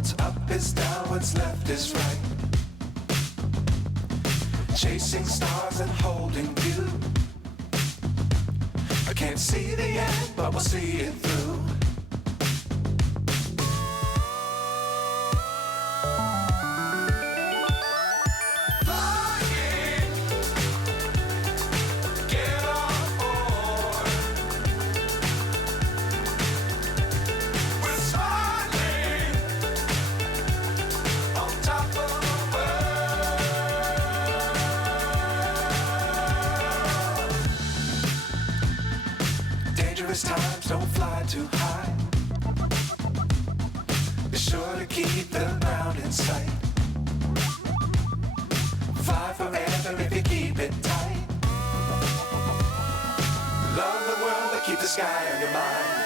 What's up is down, what's left is right. Chasing stars and holding you. I can't see the end, but we'll see it through. Times don't fly too high. Be sure to keep the ground in sight. Fly forever if you keep it tight. Love the world but keep the sky on your mind.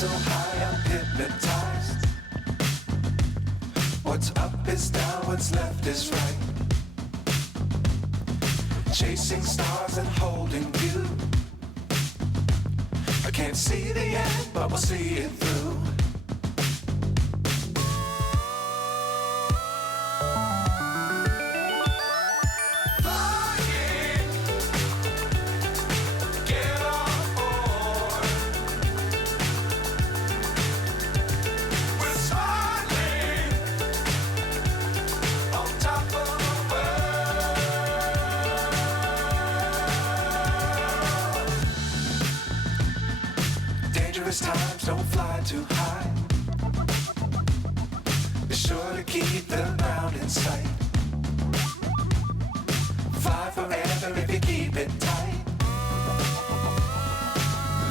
So high I'm hypnotized. What's up is down, what's left is right. Chasing stars and holding you. I can't see the end, but we'll see it through. Times don't fly too high. Be sure to keep the ground in sight. Fly forever if you keep it tight.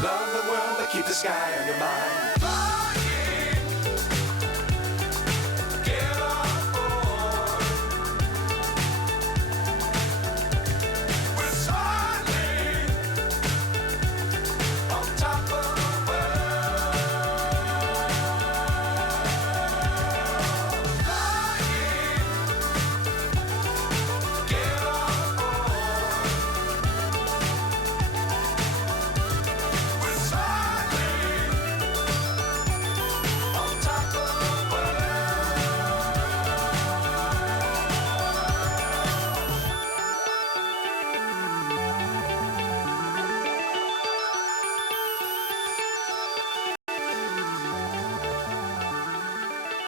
Love the world but keep the sky on your mind.